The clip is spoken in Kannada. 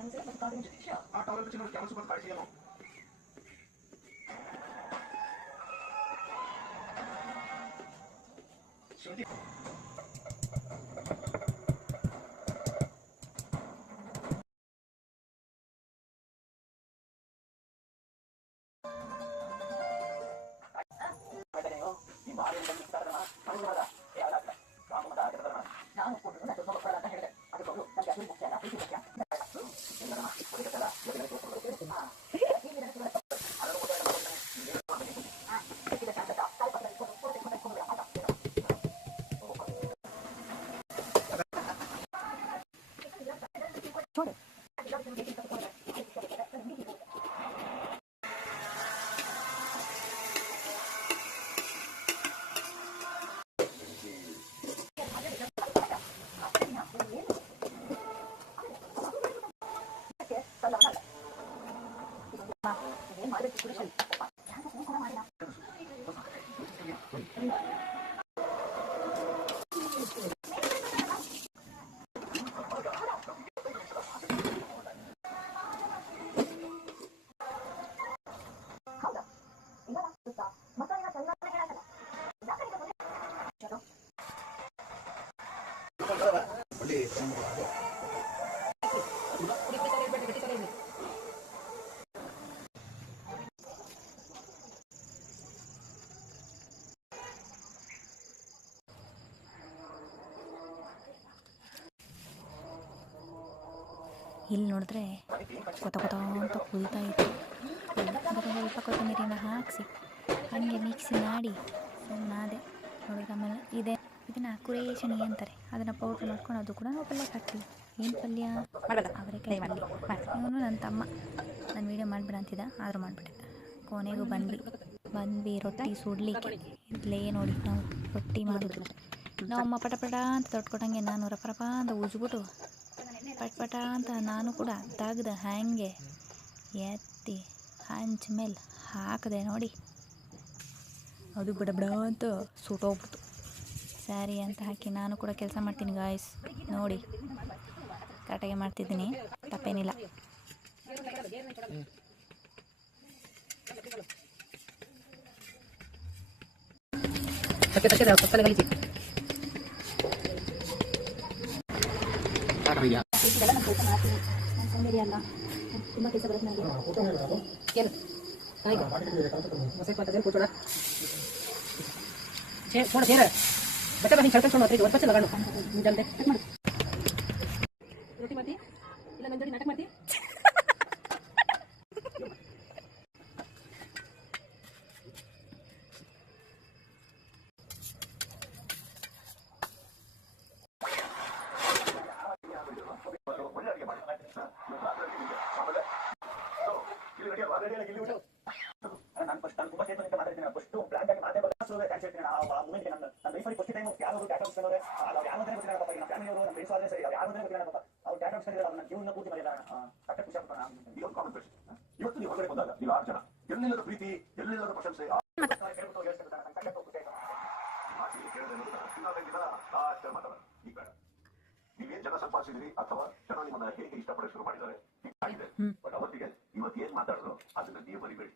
ಆ ಟವಲ್ ಚಿನ್ನದ ಕೆಲಸ ಬಂದು ಕಾಯಿಸಿಯೇನೋ ಶುಂಠಿ ಇಲ್ಲಿ ನೋಡಿದ್ರೆ ಕೊತ ಅಂತ ಕುದಿತಾ ಇತ್ತು. ಅದಕ್ಕೆ ಸ್ವಲ್ಪ ಕೊತ್ತಂಬರಿನ ಹಾಕಿಸಿ ಹಾಗೆ ಮಿಕ್ಸಿ ಮಾಡಿ ಸುಮ್ಮನಾದೆ. ನೋಡಿದ್ರೆ ಆಮೇಲೆ ಇದನ್ನು ಕುರೇಶನಿ ಅಂತಾರೆ. ಅದನ್ನು ಪೌಡ್ರ್ ಮಾಡ್ಕೊಂಡು ಅದು ಕೂಡ ನಾವು ಪಲ್ಯ ಹಾಕ್ತೀವಿ. ಏನು ಪಲ್ಯ? ಅವರೆಕಾಯಿ ಪಲ್ಯ. ಇವನು ನನ್ನ ತಮ್ಮ ನಾನು ವೀಡಿಯೋ ಮಾಡಿಬಿಡ ಅಂತಿದ್ದ, ಆದರೂ ಮಾಡಿಬಿಟ್ಟೆ. ಕೊನೆಗೂ ಬಂದ್ವಿ ರೊಟ್ಟಿ ಸುಡ್ಲಿಕ್ಕೆ. ಇಲ್ಲೇ ನೋಡಿ ನಾವು ರೊಟ್ಟಿ ಮಾಡೋದು. ನಾವಮ್ಮ ಪಟ ಅಂತ ತೊಟ್ಕೊಟ್ಟಂಗೆ ನಾನು ರಪ ಅಂತ ಉಜ್ಬಿಟ್ಟು ಪಟ ಅಂತ ನಾನು ಕೂಡ ತೆಗ್ದು ಹಾಗೆ ಎತ್ತಿ ಹಂಚ ಮೇಲೆ ಹಾಕಿದೆ. ನೋಡಿ ಅದು ಬಡ ಅಂತ ಸುಟ್ಟೋಗ್ಬಿಡ್ತು. ಸ್ಯಾರಿ ಅಂತ ಹಾಕಿ ನಾನು ಕೂಡ ಕೆಲಸ ಮಾಡ್ತೀನಿ ಗಾಯ್ಸ್. ನೋಡಿ ಕರೆಕ್ಟಾಗಿ ಮಾಡ್ತಿದ್ದೀನಿ, ತಪ್ಪೇನಿಲ್ಲ. ಅಲ್ಲ ತುಂಬ ಕೆಲಸ ಬರುತ್ತೆ ನನಗೆ. ರೊಟ್ಟಿ ಮಾಡ್ತಿ ಇಲ್ಲ ನನ್ನ ಜೋಡಿ ನಾಟಕ ಮಾಡ್ತಿ? ಇವತ್ತು ನೀವು ಹೊರಗಡೆ ಬಂದಾಗ ನೀವು 6 ಜನ ಎಲ್ಲೆಲ್ಲರ ಪ್ರೀತಿ ಎಲ್ಲೆಲ್ಲರ ಪ್ರಶಂಸೆ ನೀವೇನ್ ಜನ ಸಂಪಾದಿಸಿದಿರಿ ಅಥವಾ ಜನ ನಿಮ್ಮನ್ನ ಹೇಗೆ ಇಷ್ಟಪಡ ಶುರು ಮಾಡಿದ್ದಾರೆ ಬಟ್ ಅವತ್ತಿಗೆ ಇವತ್ತು ಏನ್ ಮಾತಾಡಿದ್ರು ಅದನ್ನ ನೀವು ಬರಿಬೇಡಿ.